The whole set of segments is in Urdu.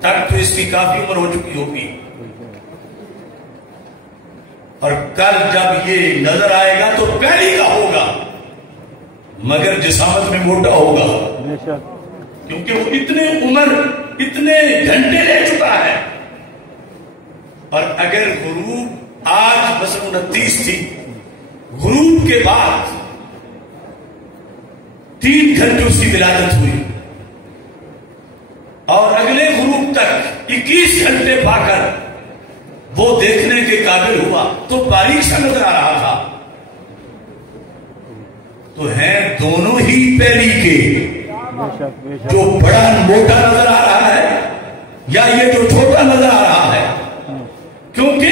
تک تو اس کی کافی عمر ہو چکی ہوگی، اور کل جب یہ نظر آئے گا تو پہلی کا ہوگا، مگر جسامت میں موٹا ہوگا، کیونکہ وہ اتنے عمر اتنے گھنٹے لے چکا ہے۔ اور اگر غروب آج بس 29 تھی، غروب کے بعد 3 گھنٹے اس کی ولادت ہوئی، اور اگلے غروب تک 21 گھنٹے پا کر وہ دیکھنے کے قابل ہوا تو باریک سا نظر آ رہا تھا۔ تو ہیں دونوں ہی پہلی کے، جو بڑا موٹا نظر آ رہا ہے یا یہ جو چھوٹا نظر آ رہا ہے، کیونکہ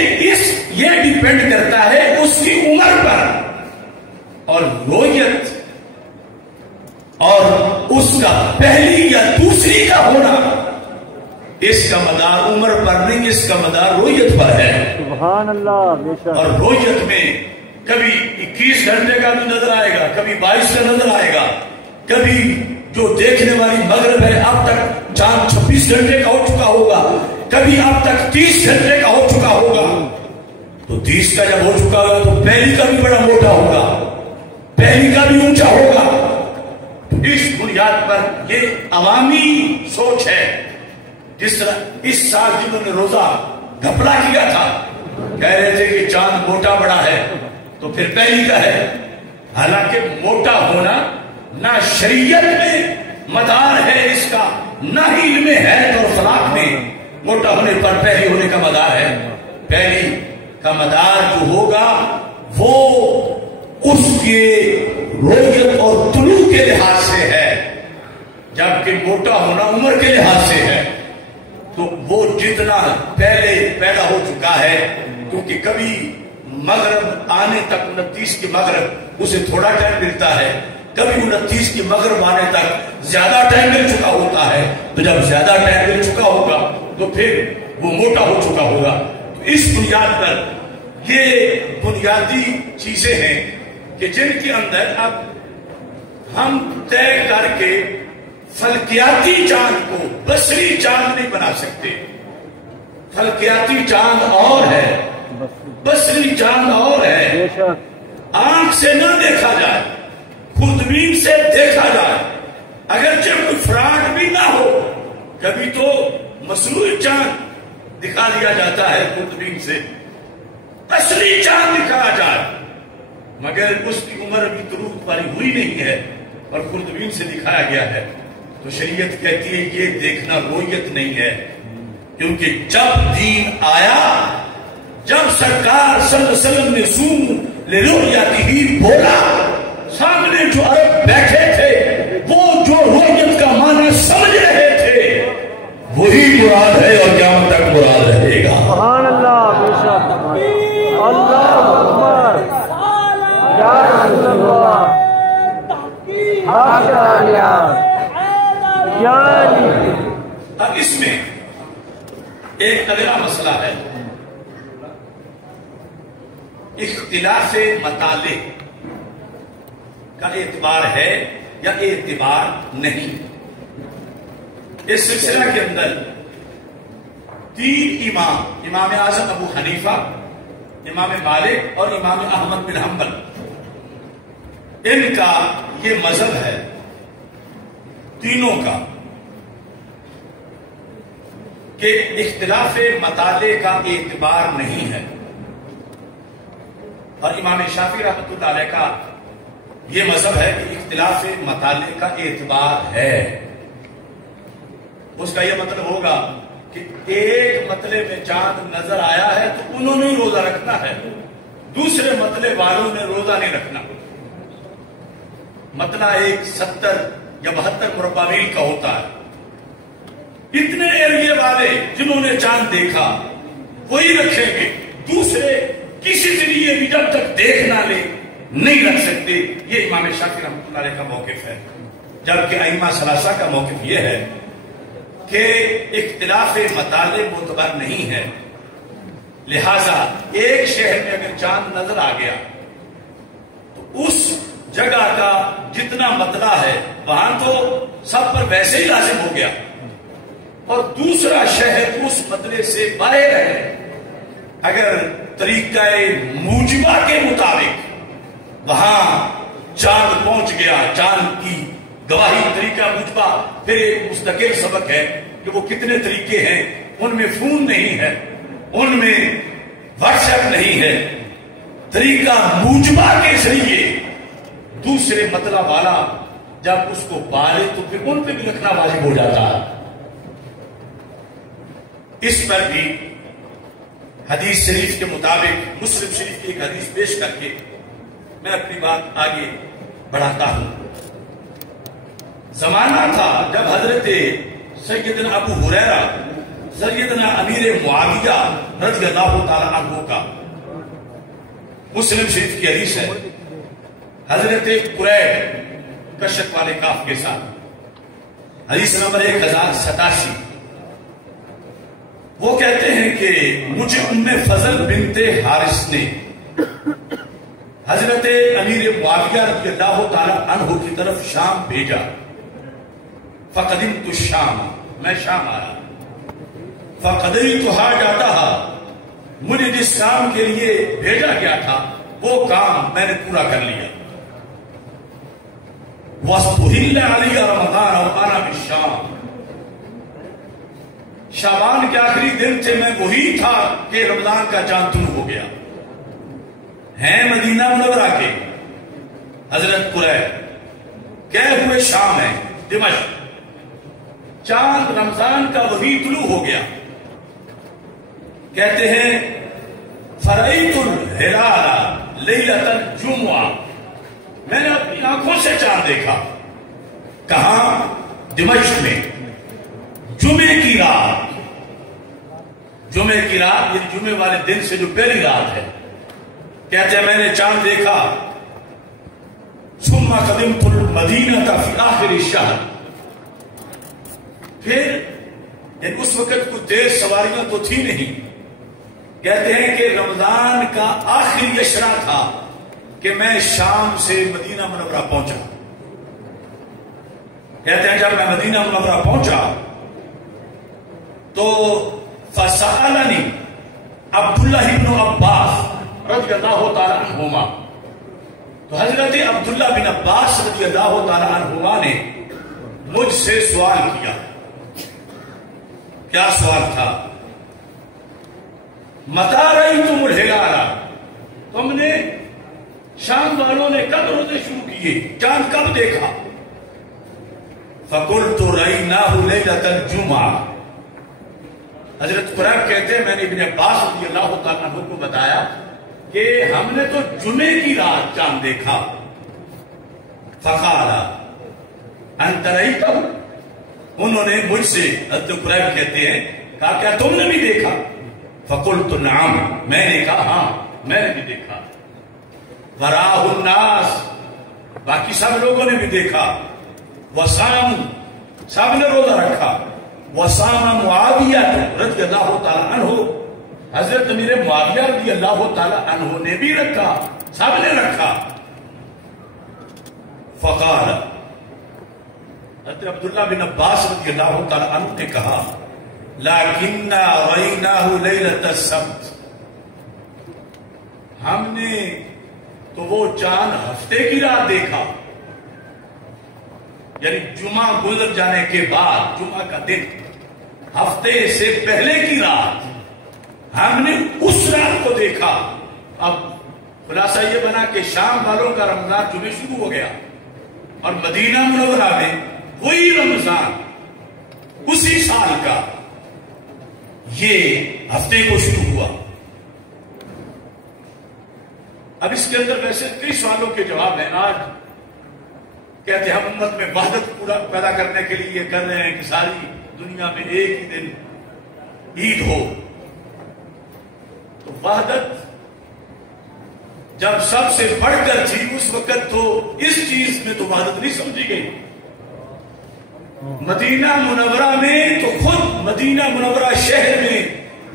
یہ ڈیپینڈ کرتا ہے اس کی عمر پر، اور رویت اور اس کا پہلی یا دوسری کا ہونا، اس کا مدار عمر پر نہیں، اس کا مدار رویت پر ہے۔ سبحان اللہ۔ اور رویت میں کبھی 21 گھنٹے کا بھی نظر آئے گا، کبھی 22 کا نظر آئے گا، کبھی جو دیکھنے والی مغرب ہے اب تک چاند 26 گھنٹے کا ہو چکا ہوگا، کبھی اب تک 30 گھنٹے کا ہو چکا ہوگا۔ تو 30 کا جب ہو چکا ہوگا تو پہلی کا بھی بڑا موٹا ہوگا، پہلی کا بھی اونچا ہوگا۔ اس بنیاد پر یہ عوامی سوچ ہے۔ جس طرح اس سال جنہوں نے روزہ گھپلا کیا تھا، کہہ رہے تھے کہ چاند موٹا بڑا ہے تو پھر پہلی کا ہے، حالانکہ موٹا ہونا نہ شریعت میں مدار ہے اس کا، نہ ہی علم حیرت اور فلاح میں موٹا ہونے پر پہلی ہونے کا مدار ہے۔ پہلی کا مدار جو ہوگا وہ اس کے رویت اور طلوع کے لحاظ سے ہے، جبکہ موٹا ہونا عمر کے لحاظ سے ہے۔ تو وہ جتنا پہلے پیدا ہو چکا ہے، کیونکہ کبھی مغرب آنے تک 29 کی مغرب اسے تھوڑا ٹائم ملتا ہے، کبھی 29 کی مغرب آنے تک زیادہ ٹائم مل چکا ہوتا ہے۔ تو جب زیادہ ٹائم مل چکا ہوگا تو پھر وہ موٹا ہو چکا ہوگا۔ تو اس بنیاد پر یہ بنیادی چیزیں ہیں کہ جن کے اندر اب ہم طے کر کے فلکیاتی چاند کو بصری چاند نہیں بنا سکتے۔ فلکیاتی چاند اور ہے، بصری چاند اور ہے۔ آنکھ سے نہ دیکھا جائے، خودبین سے دیکھا جائے، اگرچہ کوئی فراڈ بھی نہ ہو، کبھی تو مصنوعی چاند دکھا دیا جاتا ہے خودبین سے، اصلی چاند دکھایا جائے، مگر اس کی عمر ابھی طلوع پاری ہوئی نہیں ہے اور خودبین سے دکھایا گیا ہے۔ تو شریعت کہتی ہے یہ دیکھنا رویت نہیں ہے، کیونکہ جب دین آیا، جب سرکار صلی اللہ علیہ وسلم نے سوم لرؤیتہ بولا، سامنے جو عرب بیٹھے تھے وہ جو رویت کا معنی سمجھ رہے تھے وہی مراد ہے اور قیامت تک مراد رہے گا۔ سبحان اللہ، بے شک، اللہ اکبر، یا رسول اللہ، اب اس میں ایک اگلا مسئلہ ہے، اختلاف مطالع کا اعتبار ہے یا اعتبار نہیں۔ اس سلسلہ کے اندر 3 امام اعظم ابو حنیفہ، امام مالک اور امام احمد بن حنبل، ان کا یہ مذہب ہے تینوں کا کہ اختلاف مطالع کا اعتبار نہیں ہے، اور امام شافعی رحمۃ اللہ علیہ کا یہ مذہب ہے کہ اختلاف مطالع کا اعتبار ہے۔ اس کا یہ مطلب ہوگا کہ ایک مطلع میں چاند نظر آیا ہے تو انہوں نے روزہ رکھنا ہے، دوسرے مطلع والوں نے روزہ نہیں رکھنا۔ مطلع ایک 70 یا 72 مربع میل کا ہوتا ہے، اتنے ایریے والے جنہوں نے چاند دیکھا وہی رکھیں گے، دوسرے کسی ذریعے بھی جب تک دیکھ نہ لے نہیں رکھ سکتے۔ یہ امام شافعی رحمۃ اللہ علیہ کا موقف ہے، جبکہ ائمہ ثلاثہ کا موقف یہ ہے کہ اختلاف مطالع معتبر نہیں ہے، لہذا ایک شہر میں اگر چاند نظر آ گیا تو اس جگہ کا جتنا مطلع ہے وہاں تو سب پر ویسے ہی لازم ہو گیا، اور دوسرا شہر اس مدرے سے باہر ہے، اگر طریقہ موجبہ کے مطابق وہاں چاند پہنچ گیا، چاند کی گواہی طریقہ موجبہ پھر ایک مستقل سبق ہے کہ وہ کتنے طریقے ہیں، ان میں فون نہیں ہے، ان میں واٹس ایپ نہیں ہے، طریقہ موجبہ کے ذریعے دوسرے مطلب والا جب اس کو پالے تو پھر ان پہ بھی رکھنا واجب ہو جاتا ہے۔ اس پر بھی حدیث شریف کے مطابق مسلم شریف کی ایک حدیث پیش کر کے میں اپنی بات آگے بڑھاتا ہوں۔ زمانہ تھا جب حضرت سیدنا ابو ہریرہ سیدنا امیر معاویہ رضی اللہ تعالی عنہ کا، مسلم شریف کی حدیث ہے، حضرت قریب کشک والے کاف کے ساتھ، حدیث نمبر 1087، وہ کہتے ہیں کہ مجھے ام فضل بنت حارث نے حضرت امیر معاویہ رضی اللہ تعالی عنہ کی طرف شام بھیجا، فقدمت الشام، میں شام آیا، فقضیتها جاتها، مجھے جس کام کے لیے بھیجا گیا تھا وہ کام میں نے پورا کر لیا، وَاسْتُحِلَّ عَلَيَّ رَمَضَانَ وَأَنَا بِالشَّامِ، شعبان کے آخری دن تھے، میں وہی تھا کہ رمضان کا چاند طلوع ہو گیا، ہیں مدینہ منورہ کے حضرت قریب، گئے ہوئے شام ہے دمشق، چاند رمضان کا وہی طلوع ہو گیا، کہتے ہیں فَرَأَيْتُ الْهِلَالَ لَيْلَةَ الْجُمُعَةِ، میں نے اپنی آنکھوں سے چاند دیکھا، کہاں؟ دمشق میں، جمعے کی رات، جمعے کی رات یعنی جمعے والے دن سے جو پہلی رات ہے، کہتے ہیں میں نے چاند دیکھا، ثم قدمت المدینہ فی آخر الشہر، پھر اس وقت کچھ دیر سواریاں تو تھی نہیں، کہتے ہیں کہ رمضان کا آخری عشرہ تھا کہ میں شام سے مدینہ منورہ پہنچا، کہتے ہیں جب میں مدینہ منورہ پہنچا تو فسألنی عبداللہ بن عباس رضی اللہ تعالی عنہما، تو حضرت عبداللہ بن عباس رضی اللہ تعالی عنہما نے مجھ سے سوال کیا، کیا سوال تھا؟ متی رأیتم الہلال، تم نے شام والوں نے کب روزے شروع کیے، چاند کب دیکھا؟ فقلت رأیناہ لیلۃ الجمعہ، حضرت قریب کہتے ہیں میں نے ابن عباس رضی اللہ تعالیٰ عنہ کو بتایا کہ ہم نے تو جمعے کی رات چاند دیکھا، فقال انت رأیتہ، انہوں نے مجھ سے، حضرت قریب کہتے ہیں، کہا کیا تم نے بھی دیکھا؟ فقلت نعم، میں نے کہا ہاں میں نے بھی دیکھا، وراہ الناس، باقی سب لوگوں نے بھی دیکھا، وصام، سب نے روزہ رکھا، وصام معاویہ رضی اللہ تعالی عنہ، حضرت امیر معاویہ رضی اللہ تعالی عنہ نے بھی رکھا، سب نے رکھا، فقال، حضرت عبداللہ بن عباس رضی اللہ تعالی عنہ نے کہا لیکننا رأیناہ لیلۃ السبت، ہم نے تو وہ چاند ہفتے کی رات دیکھا، یعنی جمعہ گزر جانے کے بعد، جمعہ کا دن، ہفتے سے پہلے کی رات ہم نے اس رات کو دیکھا۔ اب خلاصہ یہ بنا کہ شام والوں کا رمضان جمعے شروع ہو گیا اور مدینہ منورہ میں وہی رمضان اسی سال کا یہ ہفتے کو شروع ہوا۔ اب اس کے اندر ویسے کئی سوالوں کے جواب ہیں۔ آج کہتے ہیں ہم امت میں وحدت پورا پیدا کرنے کے لیے یہ کر رہے ہیں کہ ساری دنیا میں ایک ہی دن عید ہو، تو وحدت جب سب سے بڑھ کر تھی اس وقت تو اس چیز میں تو وحدت نہیں سمجھی گئی۔ مدینہ منورہ میں تو خود مدینہ منورہ شہر میں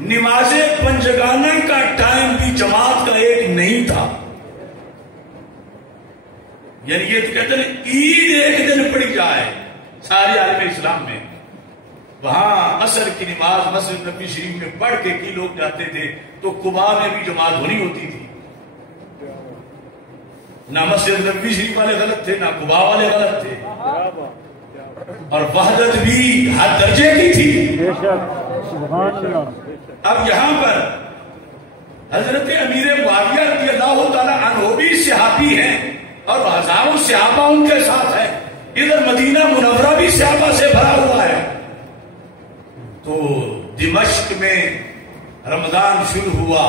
نماز پنجگانہ کا ٹائم بھی جماعت کا ایک نہیں تھا، یعنی یہ تو کہتے ہیں عید ایک دن پڑی جائے سارے عالم اسلام میں، وہاں عصر کی نماز مسجد نبی شریف میں پڑھ کے کی لوگ جاتے تھے تو قباء میں بھی جماعت ہونی ہوتی تھی. نہ مسجد نبی شریف والے غلط تھے نہ قباء والے غلط تھے, اور وحدت بھی ہر درجے کی تھی. بے شک سبحان اللہ. اب یہاں پر حضرت امیر معاویہ رضی اللہ تعالیٰ عنہ بھی صحابی ہیں اور ہزاروں صحابہ ان کے ساتھ ہیں. ادھر مدینہ منورہ بھی صحابہ سے بھرا ہوا ہے. تو دمشق میں رمضان شروع ہوا,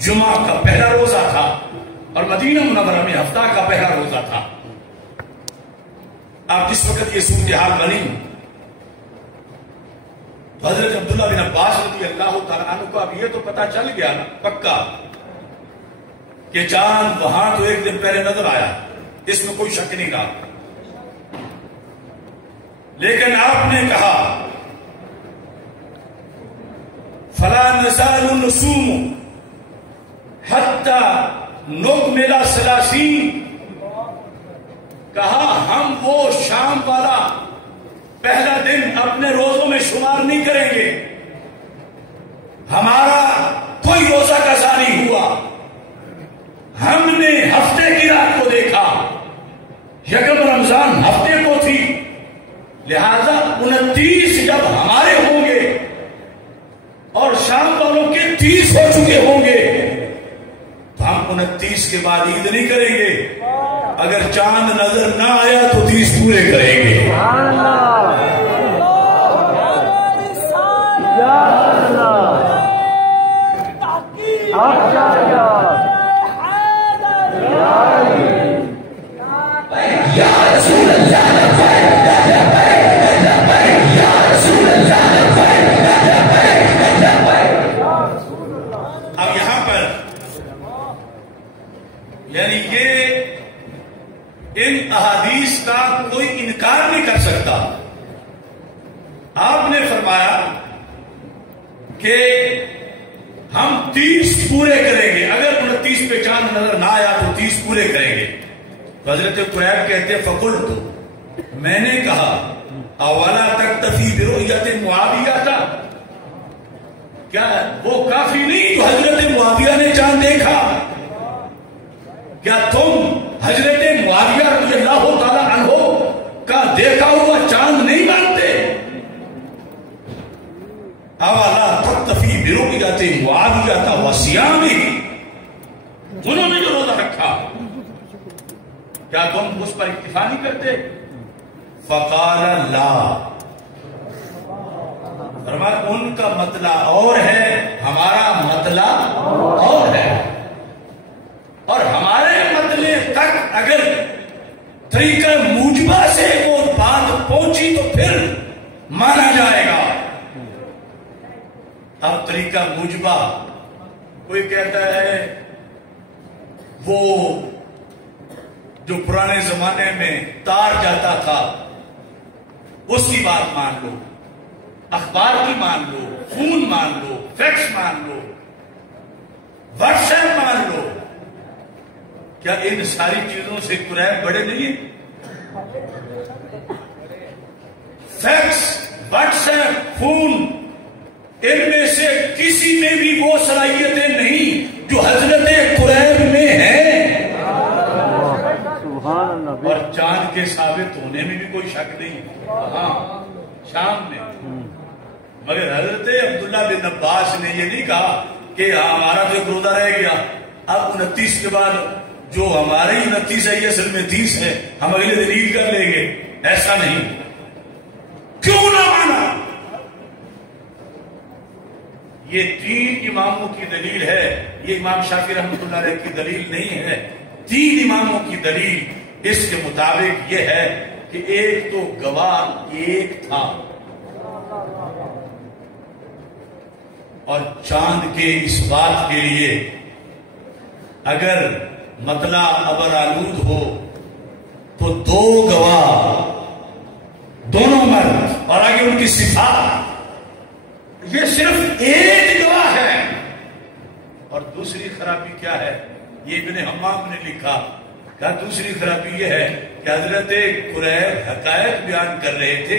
جمعہ کا پہلا روزہ تھا اور مدینہ منورہ میں ہفتہ کا پہلا روزہ تھا. اب جس وقت یہ صورتحال بنی تو حضرت عبداللہ بن عباس رضی اللہ تعالیٰ عنہ کو اب یہ تو پتا چل گیا نا پکا کہ چاند وہاں تو ایک دن پہلے نظر آیا, اس میں کوئی شک نہیں رہا. لیکن آپ نے کہا فلا نزال نصوم حتی نکمل 30, کہا ہم وہ شام والا پہلا دن اپنے روزوں میں شمار نہیں کریں گے. ہمارا کوئی روزہ قضا نہیں ہوا, ہم نے ہفتے کی رات کو دیکھا, یکم رمضان ہفتے کو تھی, لہذا 29 جب ہمارے ہوں گے اور شام والوں کے 30 ہو چکے ہوں گے تو ہم 29 کے بعد عید نہیں کریں گے. اگر چاند نظر نہ آیا تو 30 پورے کریں گے. سبحان اللہ. یا اللہ. آپ چاہیے یا رسول اللہ اب یہاں پر یعنی یہ ان احادیث کا کوئی انکار نہیں کر سکتا. آپ نے فرمایا کہ ہم 30 پورے کریں گے, اگر 29 پہ چاند نظر نہ آیا تو 30 پورے کریں گے. حضرت قریب کہتے فقلت, میں نے کہا اولا تکتفی برؤیت معاویہ تھا, کیا وہ کافی نہیں جو حضرت معاویہ نے چاند دیکھا؟ کیا تم حضرت معاویہ رضی اللہ تعالی عنہ کا دیکھا ہوا چاند نہیں مانتے؟ اولا تکتفی برؤیت معاویہ تھا وصیامہ, انہوں نے جو روزہ رکھا کیا تم اس پر اکتفا نہیں کرتے؟ فقال لا, فرمایا ان کا مطلع اور ہے, ہمارا مطلع اور ہے, اور ہمارے مطلع تک اگر طریقہ موجبہ سے وہ بات پہنچی تو پھر مانا جائے گا. اب طریقہ موجبہ کوئی کہتا ہے وہ جو پرانے زمانے میں تار جاتا تھا اس کی بات مان لو, اخبار کی مان لو, فون مان لو, فیکس مان لو, واٹس ایپ مان لو, کیا ان ساری چیزوں سے قریب بڑے نہیں ہیں؟ فیکس, واٹس ایپ, فون, ان میں سے کسی میں بھی وہ صلاحیتیں نہیں جو حضرت قریب میں ہیں. اور چاند کے ثابت ہونے میں بھی کوئی شک نہیں, ہاں شام میں. مگر حضرت عبداللہ بن عباس نے یہ نہیں کہا کہ ہمارا تو ایک روزہ رہ گیا, اب 29 کے بعد جو ہمارے 29 ہے یہ اصل میں 30 ہے, ہم اگلے دن عید کر لیں گے. ایسا نہیں. کیوں نہ مانا؟ یہ 3 اماموں کی دلیل ہے, یہ امام شافعی رحمۃ اللہ علیہ کی دلیل نہیں ہے. 3 اماموں کی دلیل اس کے مطابق یہ ہے کہ ایک تو گواہ ایک تھا, اور چاند کے اس بات کے لیے اگر مطلع ابر آلود ہو تو 2 گواہ, دونوں مرد اور آگے ان کی صفات, یہ صرف ایک گواہ ہے. اور دوسری خرابی کیا ہے؟ یہ ابن حمام نے لکھا, کہا دوسری خرابی یہ ہے کہ حضرت قریب حقائق بیان کر رہے تھے,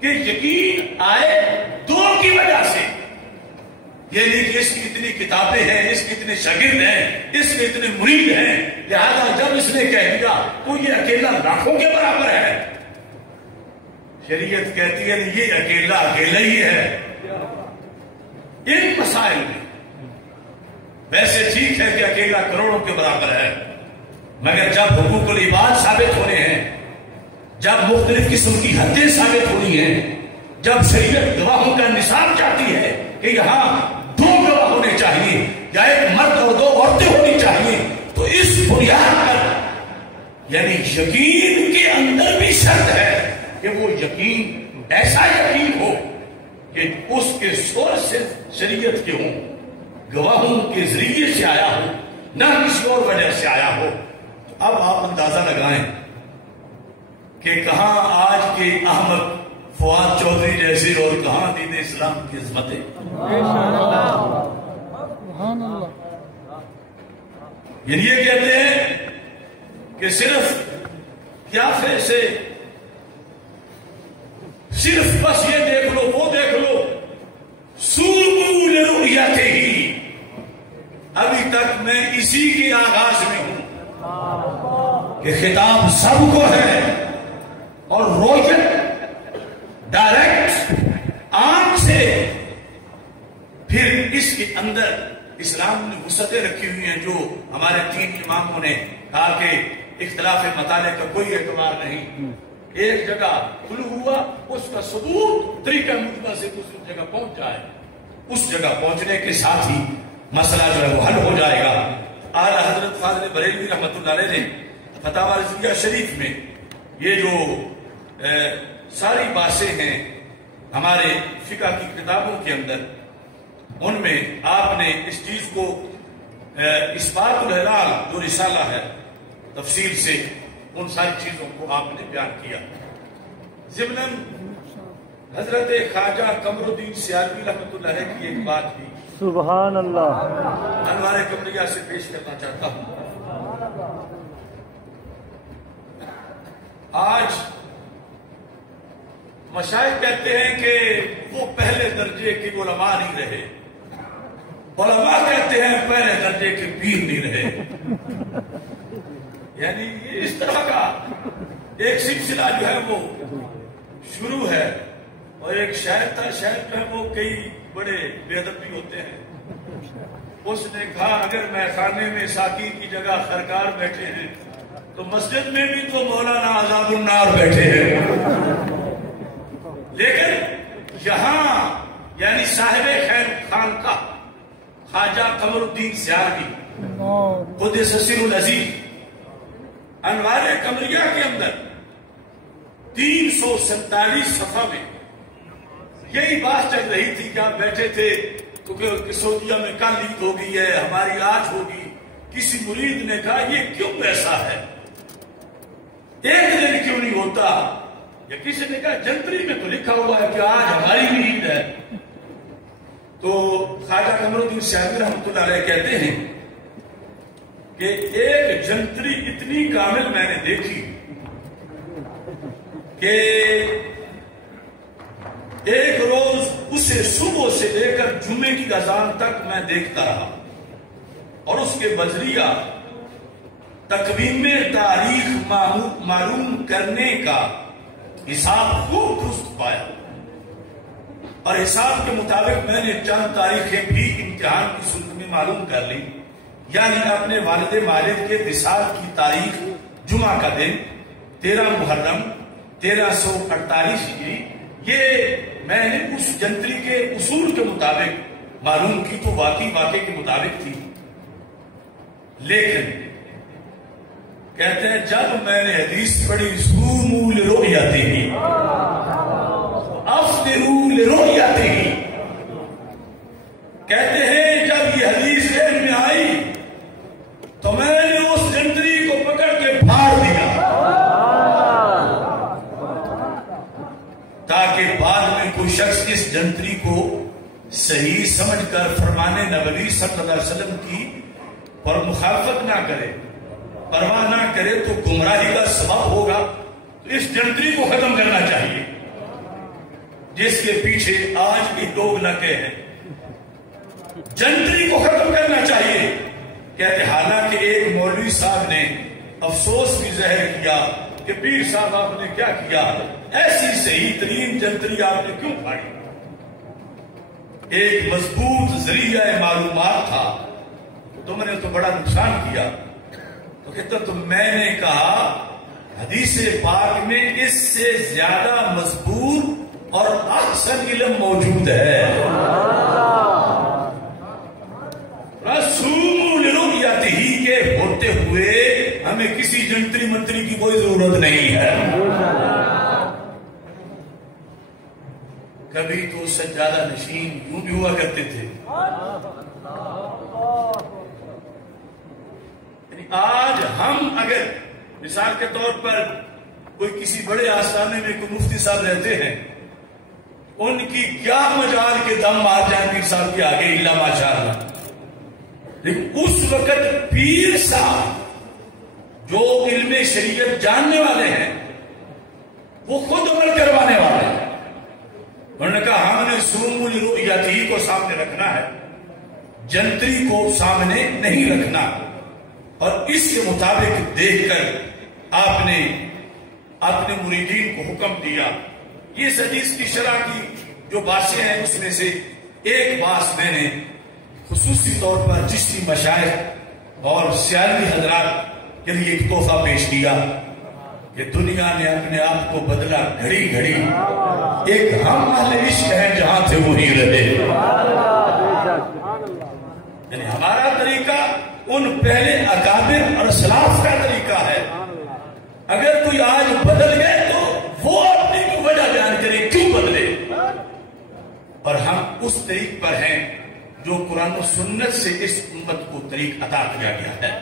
کہ یقین آئے دو کی وجہ سے، یہ نہیں کہ اس کی اتنی کتابیں ہیں، اس کے اتنے شاگرد ہیں، اس کے اتنے مرید ہیں، لہذا جب اس نے کہہ دیا تو یہ اکیلا لاکھوں کے برابر ہے۔ شریعت کہتی ہے یہ اکیلا ہی ہے ان مسائل میں۔ ویسے ٹھیک ہے کہ اکیلا کروڑوں کے برابر ہے، مگر جب حقوق العباد ثابت ہونے ہیں، جب مختلف قسم کی حدیں ثابت ہونی ہیں، جب شریعت گواہوں کا نصاب چاہتی ہے کہ یہاں دو گواہ ہونے چاہیے یا ایک مرد اور دو عورتیں ہونی چاہیے، تو اس بنیاد پر یعنی یقین کے اندر بھی شرط ہے کہ وہ یقین ایسا یقین ہو کہ اس کے سورس سے شریعت کے ہوں، گواہوں کے ذریعے سے آیا ہو، نہ کسی اور وجہ سے آیا ہو۔ تو اب آپ اندازہ لگائیں کہ کہاں آج کے احمد فواد چودھری جیسے اور کہاں دین اسلام کی عظمتیں۔ یہ کہتے ہیں کہ صرف قیافے سے، صرف بس یہ دیکھ لو وہ دیکھ لو، صوموا لرؤیتہ، ابھی تک میں اسی کے آغاز میں ہوں کہ خطاب سب کو ہے، اور روشن ڈائریکٹ آنکھ سے، پھر اس کے اندر اسلام نے وسعتیں رکھی ہوئی ہیں جو ہمارے تین اماموں نے کہا کہ اختلاف مطالعے کا کوئی اعتبار نہیں، ایک جگہ طلوع ہوا اس کا ثبوت طریقہ مطلع سے دوسری جگہ پہنچ جائے، اس جگہ پہنچنے کے ساتھ ہی مسئلہ جو ہے وہ حل ہو جائے گا۔ اعلیٰ حضرت فاضل بریلوی رحمۃ اللہ علیہ نے فتاوی رضویہ شریف میں یہ جو ساری باتیں ہیں ہمارے فقہ کی کتابوں کے اندر، ان میں آپ نے اس چیز کو اثبات الہلال جو رسالہ ہے تفصیل سے ان ساری چیزوں کو آپ نے بیان کیا۔ ضمناً حضرت خواجہ قمر الدین سیالوی رحمۃ اللہ علیہ کی ایک بات بھی سبحان اللہ انوار قمریہ سے پیش کرنا چاہتا ہوں۔ آج مشائخ کہتے ہیں کہ وہ پہلے درجے کے علماء نہیں رہے، علماء کہتے ہیں پہلے درجے کے پیر نہیں رہے، یعنی یہ اس طرح کا ایک سلسلہ جو ہے وہ شروع ہے، اور ایک شہر تھا، شہر جو ہے وہ کئی بڑے بے ادب بھی ہوتے ہیں، اس نے کہا اگر میں خانے میں ساقی کی جگہ خرکار بیٹھے ہیں تو مسجد میں بھی تو مولانا عذاب النار بیٹھے ہیں، لیکن یہاں یعنی صاحب خیر خان کا خواجہ قمر الدین سیالوی قدس سر العزیز انوار قمریہ کے اندر 347 صفحہ میں یہی بات چل رہی تھی کہ آپ بیٹھے تھے کیونکہ سعودیہ میں کل عید ہوگی ہے، ہماری آج ہوگی، کسی مرید نے کہا یہ کیوں ایسا ہے، ایک دن کیوں نہیں ہوتا، یا کسی نے کہا جنتری میں تو لکھا ہوا ہے کہ آج ہماری بھی عید ہے۔ تو خواجہ قمر الدین سیالوی رحمۃ اللہ علیہ کہتے ہیں کہ ایک جنتری اتنی کامل میں نے دیکھی کہ ایک روز اسے صبح سے لے کر جمعے کی اذان تک میں دیکھتا رہا، اور اس کے بذریعہ تقویم تاریخ معلوم کرنے کا حساب خوب درست پایا، اور حساب کے مطابق میں نے چند تاریخیں بھی امتحان کی صورت میں معلوم کر لی، یعنی اپنے والد ماجد کے وصال کی تاریخ جمعہ کا دن 13 محرم 1348 ہجری، یہ میں نے اس جنتری کے اصول کے مطابق معلوم کی تو واقعے کے مطابق تھی، لیکن کہتے ہیں جب میں نے حدیث پڑھی صوموا لرؤیتہ افطروا لرؤیتہ، کہتے ہیں جب یہ حدیث ذہن میں آئی تو میں نے اس جنتری کو پکڑ کے پھاڑ دیا تاکہ بعد میں کوئی شخص اس جنتری کو صحیح سمجھ کر فرمان نبوی صلی اللہ علیہ وسلم کی پر مخالفت نہ کرے، پرواہ نہ کرے تو گمراہی کا سبب ہوگا، تو اس جنتری کو ختم کرنا چاہیے۔ جس کے پیچھے آج بھی لوگ لگے ہیں. جنتری کو ختم کرنا چاہیے. کہتے حالانکہ ایک مولوی صاحب نے افسوس بھی ظاہر کیا کہ پیر صاحب آپ نے کیا کیا, ایسی صحیح ترین جنتری آپ نے کیوں پھاڑی؟ ایک مضبوط ذریعہ معلومات تھا, تم نے تو بڑا نقصان کیا. تو کہتا تو میں نے کہا حدیث پاک میں اس سے زیادہ مضبوط اور احسن علم موجود ہے. رسول رؤیتہ کے ہوتے ہوئے ہمیں کسی جنتری منتری کی کوئی ضرورت نہیں ہے. کبھی تو سجادہ نشین یوں بھی ہوا کرتے تھے. یعنی آج ہم اگر مثال کے طور پر کوئی کسی بڑے آستانے میں کوئی مفتی صاحب رہتے ہیں, ان کی کیا مجال کے دم مار جائیں پیر صاحب کے آگے الا ماشاءاللہ. لیکن اس وقت پیر صاحب جو علم شریعت جاننے والے ہیں وہ خود عمل کروانے والے ہیں. انہوں نے کہا ہم نے سوم الرؤیتہ کو سامنے رکھنا ہے, جنتری کو سامنے نہیں رکھنا. اور اس کے مطابق دیکھ کر آپ نے اپنے مریدین کو حکم دیا. یہ حدیث کی شرح کی جو باتیں ہیں اس میں سے ایک بات میں نے خصوصی طور پر چشتی مشائخ اور سیالوی حضرات کے لیے ایک تحفہ پیش کیا کہ دنیا نے اپنے آپ کو بدلا گھڑی گھڑی, ایک ہم اہل عشق ہیں جہاں تھے وہی رہے. یعنی ہمارا طریقہ ان پہلے اکابر اور اسلاف کا طریقہ ہے. اگر کوئی آج بدل گئے تو وہ اپنی کو وجہ بیان کرے کیوں بدلے, اور ہم اس طریق پر ہیں جو قرآن و سنت سے اس امت کو طریق عطا کیا گیا ہے.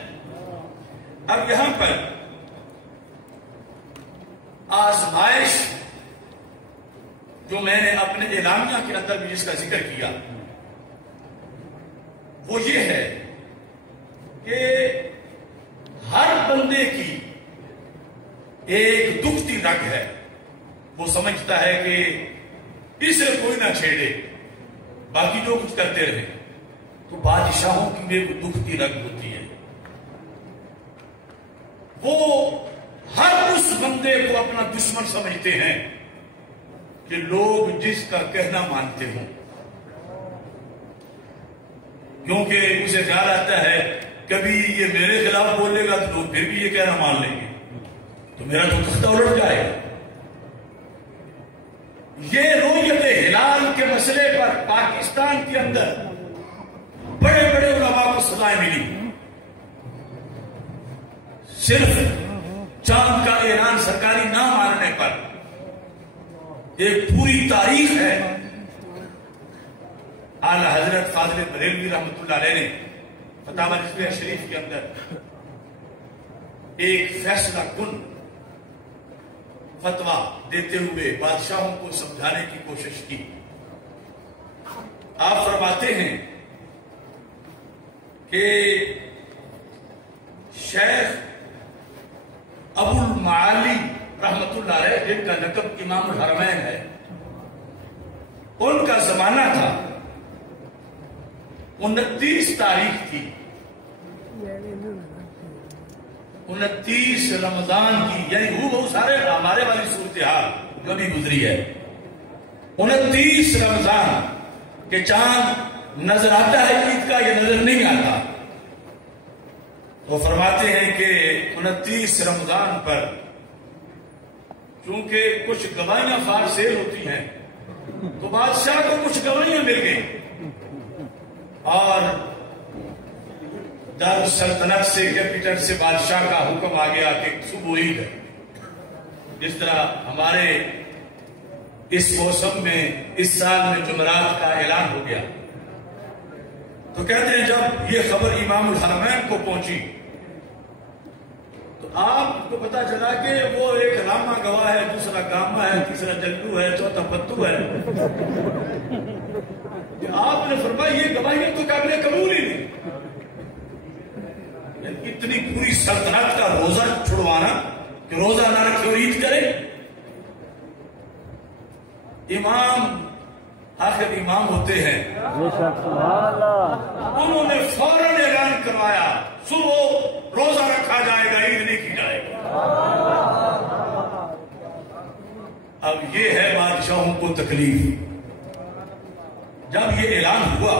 اب یہاں پر آزمائش جو میں نے اپنے اعلامیہ کے اندر بھی جس کا ذکر کیا وہ یہ ہے کہ ہر بندے کی ایک دکھتی رگ ہے. وہ سمجھتا ہے کہ اسے کوئی نہ چھیڑے, باقی جو کچھ کرتے رہے. تو بادشاہوں کی بھی ایک دکھتی رگ ہوتی ہے. وہ ہر اس بندے کو اپنا دشمن سمجھتے ہیں کہ لوگ جس کا کہنا مانتے ہوں, کیونکہ اسے خیال آتا ہے کبھی یہ میرے خلاف بولے گا تو لوگ پھر بھی یہ کہنا مان لیں گے, تو میرا تو تختہ الٹ جائے گا. یہ رؤیت ہلال کے مسئلے پر پاکستان کے اندر بڑے بڑے علماء کو سزائیں ملی. صرف چاند کا اعلان سرکاری نہ ماننے پر ایک پوری تاریخ ہے. اعلی حضرت فاضل بریلوی رحمۃ اللہ علیہ نے فتاوی رضویہ شریف کے اندر ایک فیصلہ کن فتویٰ دیتے ہوئے بادشاہوں کو سمجھانے کی کوشش کی. آپ فرماتے ہیں کہ شیخ ابو المعالی رحمت اللہ علیہ جن کا لقب امام الحرمین ہے, ان کا زمانہ تھا 29 تاریخ تھی, 29 رمضان کی, یعنی وہ بہت سارے ہمارے والی صورتحال جو بھی گزری ہے. 29 رمضان کہ چاند نظر آتا ہے عید کا, یہ نظر نہیں آتا. وہ فرماتے ہیں کہ 29 رمضان پر چونکہ کچھ گواہیاں فار سیل ہوتی ہیں تو بادشاہ کو کچھ گواہیاں مل گئی, اور دار السلطنت سے کیپٹل سے بادشاہ کا حکم آ گیا کہ صبح عید ہے. جس طرح ہمارے اس موسم میں اس سال میں جمعرات کا اعلان ہو گیا, تو کہتے ہیں جب یہ خبر امام الحرمین کو پہنچی تو آپ کو پتا چلا کہ وہ ایک راما گواہ ہے, دوسرا گاما ہے, تیسرا جلو ہے, چوتھا پتو ہے. آپ نے فرمایا یہ گواہیاں تو قابل قبول ہی نہیں. اتنی پوری سلطنت کا روزہ چھڑوانا کہ روزہ نہ رکھے اور عید کرے. امام آخر امام ہوتے ہیں، بے شک سبحان اللہ. انہوں نے فوراً اعلان کروایا صبح روزہ رکھا جائے گا، عید نہیں کی جائے گا. اب یہ ہے بادشاہوں کو تکلیف. جب یہ اعلان ہوا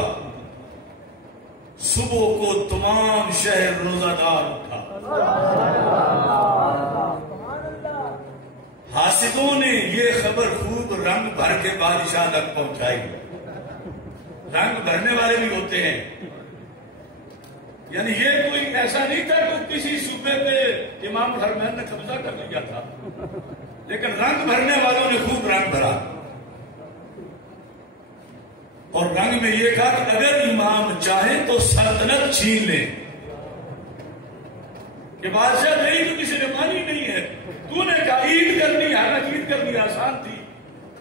صبح کو تمام شہر روزہ دار اٹھا. حاسدوں نے یہ خبر خوب رنگ بھر کے بادشاہ تک پہنچائی. رنگ بھرنے والے بھی ہوتے ہیں، یعنی یہ کوئی ایسا نہیں تھا کہ کسی صوبے پہ امام الحرمین نے قبضہ کر لیا تھا، لیکن رنگ بھرنے والوں نے خوب رنگ بھرا. اور رنگ میں یہ کہا کہ اگر امام چاہیں تو سلطنت چھین لیں. کہ بادشاہ نہیں تو کسی نے مانی نہیں ہے، تو نے کہا عید کرنی، حالانکہ عید کرنی آسان تھی.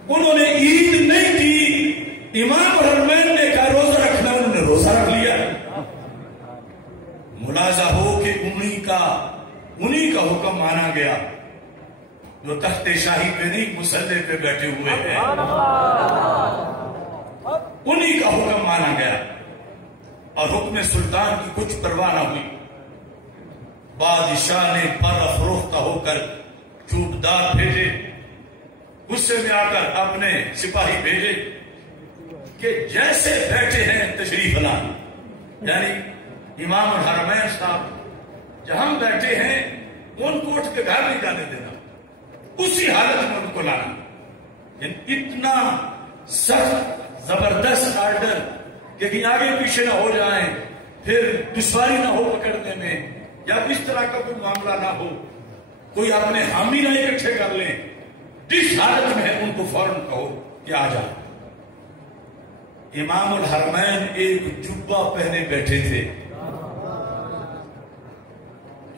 انہوں نے عید نہیں کی، امام الحرمین نے کہا روزہ رکھنا، انہوں نے روزہ رکھ لیا. ملاحظہ ہو کہ انہی کا حکم مانا گیا جو تخت شاہی پہ نہیں مسلح پہ بیٹھے ہوئے ہیں. انہی کا حکم مانا گیا اور حکم سلطان کی کچھ پرواہ نہ ہوئی. بادشاہ نے پر افروختہ ہو کر چوبدار بھیجے، غصے میں آ کر اپنے سپاہی بھیجے کہ جیسے بیٹھے ہیں تشریف لائیں. یعنی امام الحرمین صاحب جہاں بیٹھے ہیں ان کو اٹھ کے گھر نہیں جانے دینا، اسی حالت میں ان کو لانا. یعنی اتنا سخت زبردست آرڈر کہ کہیں آگے پیچھے نہ ہو جائیں، پھر دشواری نہ ہو پکڑنے میں، یا اس طرح کا کوئی معاملہ نہ ہو، کوئی اپنے حامی نہ اکٹھے کر لیں. جس حالت میں ان کو فوراً کہو کہ آ جائیں. امام الحرمین ایک جبہ پہنے بیٹھے تھے.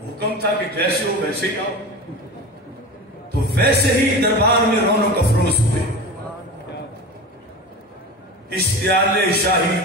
حکم تھا کہ جیسے ہو ویسے ہی آؤ. تو ویسے ہی دربار میں رونق افروز ہوئے. اشتعال شاہی